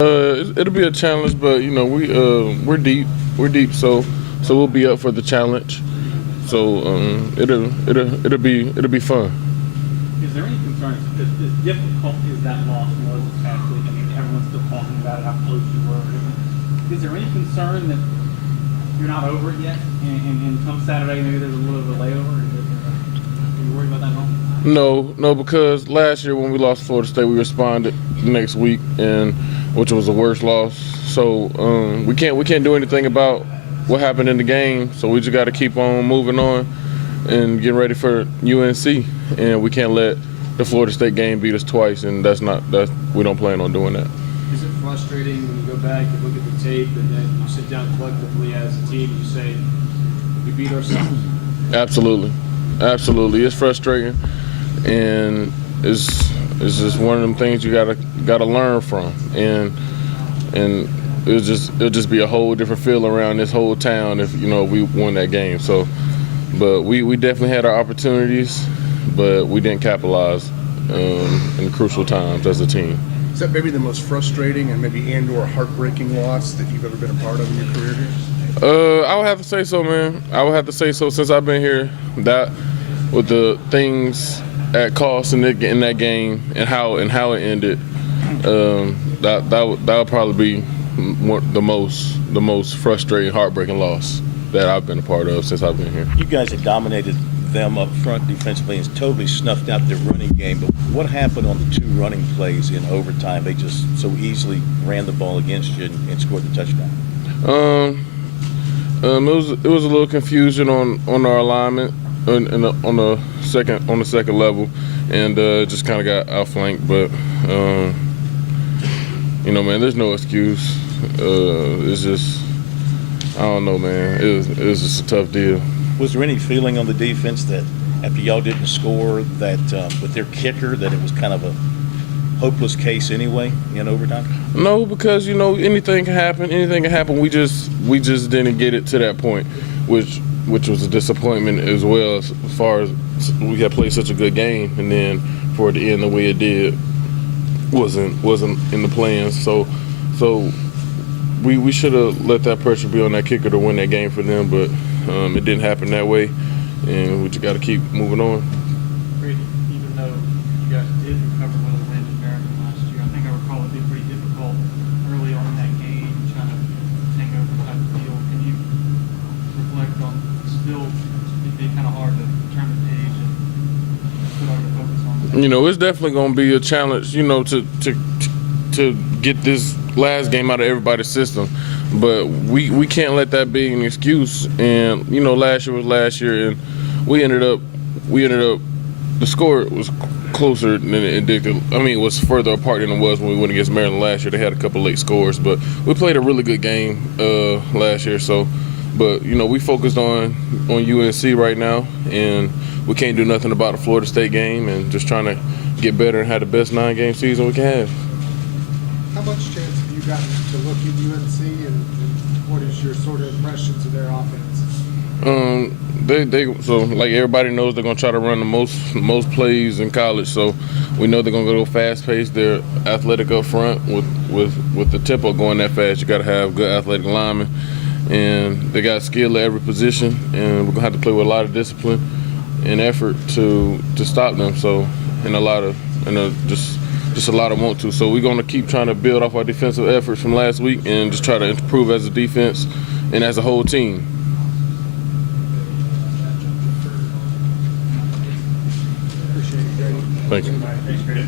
It'll be a challenge, but you know we're deep, so we'll be up for the challenge. So it'll be fun. Is there any concern as difficult as that loss was this past week? I mean, everyone's still talking about it, how close you were. Is there any concern that you're not over it yet, and come Saturday maybe there's a little bit of a layover? Are you worried about that at all? No, because last year when we lost Florida State, we responded the next week, and which was a worse loss. So we can't do anything about what happened in the game. So we just got to keep on moving on and getting ready for UNC. And we can't let the Florida State game beat us twice, and we don't plan on doing that. Is it frustrating when you go back and look at the tape and then you sit down collectively as a team and you say, we beat ourselves? Absolutely. It's frustrating, and it's just one of them things you gotta learn from, and it'll just be a whole different feel around this whole town if we won that game. So, but we definitely had our opportunities, but we didn't capitalize in the crucial times as a team. Is that maybe the most frustrating and/or heartbreaking loss that you've ever been a part of in your career here? I would have to say so, man. I would have to say so since I've been here. That with the things at cost in that game and how it ended, that would probably be the most frustrating, heartbreaking loss that I've been a part of since I've been here. You guys have dominated them up front defensively and totally snuffed out their running game. But what happened on the two running plays in overtime? They just so easily ran the ball against you and scored the touchdown. It was a little confusion on our alignment on the second level, and just kind of got outflanked. But man, there's no excuse. It's just I don't know, man. It was just a tough deal. Was there any feeling on the defense that after y'all didn't score that with their kicker that it was kind of a hopeless case anyway in overtime? No, because anything can happen. We just didn't get it to that point, which was a disappointment as well, as far as we had played such a good game, and then for it to end the way it did wasn't in the plans. So we should have let that pressure be on that kicker to win that game for them, but it didn't happen that way, and we just got to keep moving on. Grady, even though you guys did recover well the win in Maryland last year, I think I recall it being pretty difficult early on in that game, trying to hang over the type of field. Can you reflect on still it being kind of hard to turn the page and put all your focus on that? It's definitely going to be a challenge, to get this last game out of everybody's system. But we can't let that be an excuse. And last year was last year, and we ended up the score was closer than it indicated. I mean, it was further apart than it was when we went against Maryland last year. They had a couple late scores, but we played a really good game last year. So, but we focused on UNC right now, and we can't do nothing about the Florida State game, and just trying to get better and have the best 9-game season we can have. How much chance have you gotten to look at UNC, and what is your sort of impressions of their offense? So like everybody knows, they're gonna try to run the most plays in college. So we know they're gonna go fast paced. They're athletic up front with the tempo going that fast. You gotta have good athletic linemen, and they got skill at every position. And we're gonna have to play with a lot of discipline and effort to stop them. So just a lot of want to. So we're going to keep trying to build off our defensive efforts from last week and just try to improve as a defense and as a whole team. Appreciate it, Grady. Thank you. Thanks, Grady.